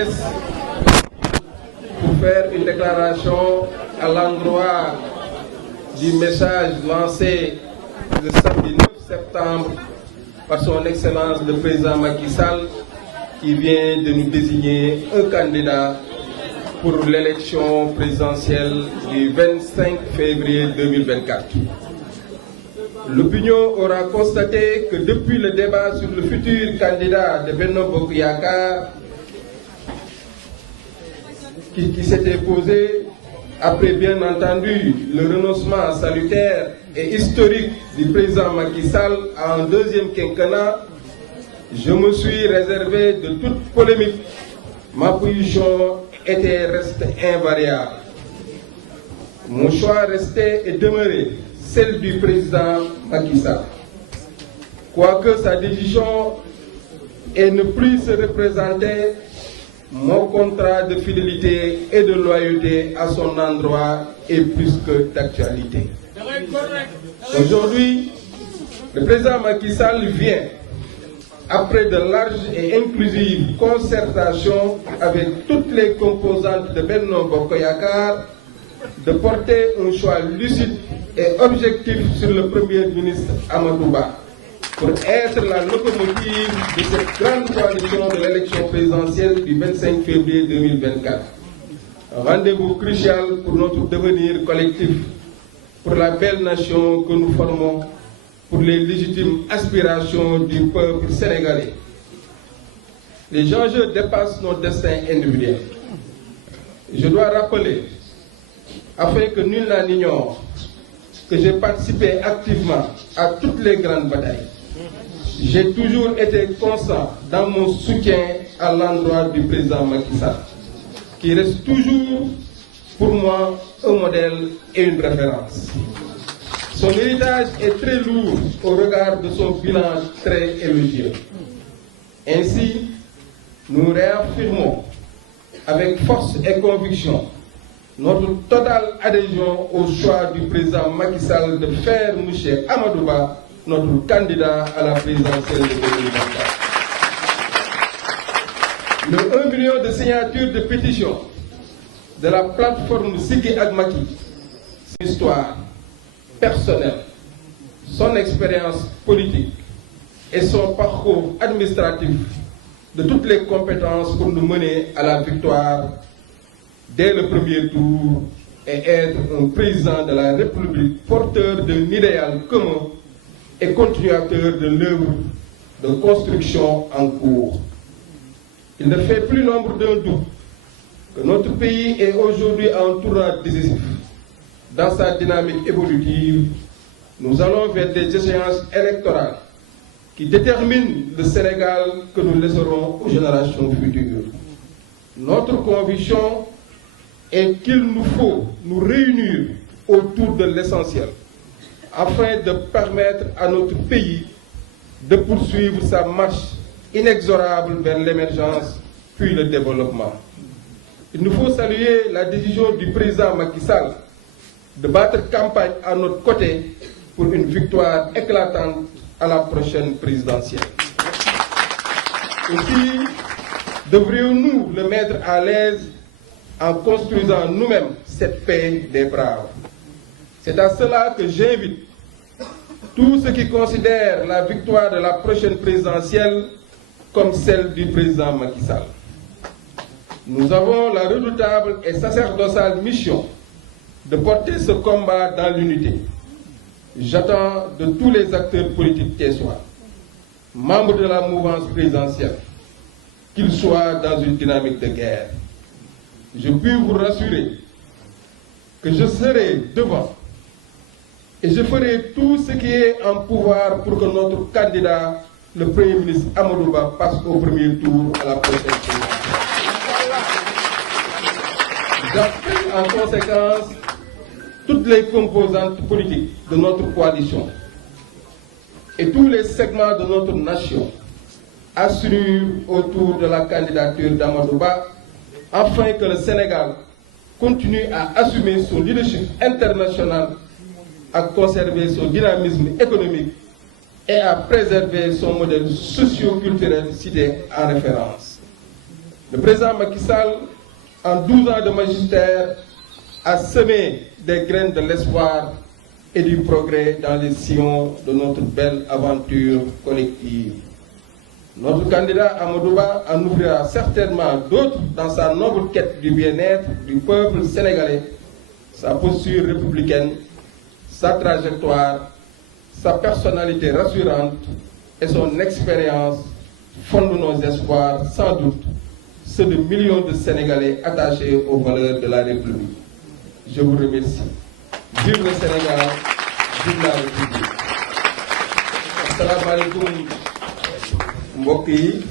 presse pour faire une déclaration à l'endroit du message lancé le samedi 9 septembre par son Excellence le Président Macky Sall, qui vient de nous désigner un candidat pour l'élection présidentielle du 25 février 2024. L'opinion aura constaté que depuis le débat sur le futur candidat de Benno Bokk Yakaar qui s'était posé après bien entendu le renoncement salutaire et historique du président Macky Sall à un deuxième quinquennat, je me suis réservé de toute polémique. Ma position reste invariable. Mon choix restait et demeurait celle du président Macky Sall. Quoique sa décision ait ne plus se représenter, mon contrat de fidélité et de loyauté à son endroit est plus que d'actualité. Aujourd'hui, le président Macky Sall vient, après de larges et inclusives concertations avec toutes les composantes de Benno Bokk Yakaar, de porter un choix lucide et objectif sur le Premier ministre Amadou Ba pour être la locomotive de cette grande coalition de l'élection présidentielle du 25 février 2024. Un rendez-vous crucial pour notre devenir collectif, pour la belle nation que nous formons, pour les légitimes aspirations du peuple sénégalais. Les enjeux dépassent nos destins individuels. Je dois rappeler, afin que nul n'en ignore, que j'ai participé activement à toutes les grandes batailles. J'ai toujours été constant dans mon soutien à l'endroit du président Macky Sall, qui reste toujours pour moi un modèle et une référence. Son héritage est très lourd au regard de son bilan très élogieux. Ainsi, nous réaffirmons avec force et conviction notre totale adhésion au choix du président Macky Sall de faire M. Amadou Ba notre candidat à la présidentielle de 2024. Le 1 million de signatures de pétition de la plateforme Siggi ak Macky, son histoire personnelle, son expérience politique et son parcours administratif de toutes les compétences pour nous mener à la victoire dès le premier tour et être un président de la République porteur d'un idéal commun et continuateur de l'œuvre de construction en cours. Il ne fait plus l'ombre d'un doute que notre pays est aujourd'hui à un tournant décisif. Dans sa dynamique évolutive, nous allons vers des échéances électorales qui déterminent le Sénégal que nous laisserons aux générations futures. Notre conviction est qu'il nous faut nous réunir autour de l'essentiel afin de permettre à notre pays de poursuivre sa marche inexorable vers l'émergence puis le développement. Il nous faut saluer la décision du président Macky Sall de battre campagne à notre côté pour une victoire éclatante à la prochaine présidentielle. Aussi, devrions-nous le mettre à l'aise en construisant nous-mêmes cette paix des braves. C'est à cela que j'invite tous ceux qui considèrent la victoire de la prochaine présidentielle comme celle du président Macky Sall. Nous avons la redoutable et sacerdotale mission de porter ce combat dans l'unité. J'attends de tous les acteurs politiques thiessois, membres de la mouvance présidentielle, qu'ils soient dans une dynamique de guerre. Je puis vous rassurer que je serai devant et je ferai tout ce qui est en pouvoir pour que notre candidat, le Premier ministre Amadou Ba, passe au premier tour à la prochaine présidentielle. J'appelle en conséquence toutes les composantes politiques de notre coalition et tous les segments de notre nation à s'unir autour de la candidature d'Amadou Ba afin que le Sénégal continue à assumer son leadership international, à conserver son dynamisme économique et à préserver son modèle socio-culturel cité en référence. Le président Macky Sall, en 12 ans de magistère, a semé des graines de l'espoir et du progrès dans les sillons de notre belle aventure collective. Notre candidat Amadouba en ouvrira certainement d'autres dans sa noble quête du bien-être du peuple sénégalais, sa posture républicaine, sa trajectoire, sa personnalité rassurante et son expérience fondent nos espoirs, sans doute, ceux de millions de Sénégalais attachés aux valeurs de la République. Je vous remercie. Vive le Sénégal, vive la République. Assalamu alaikum mbokk yi.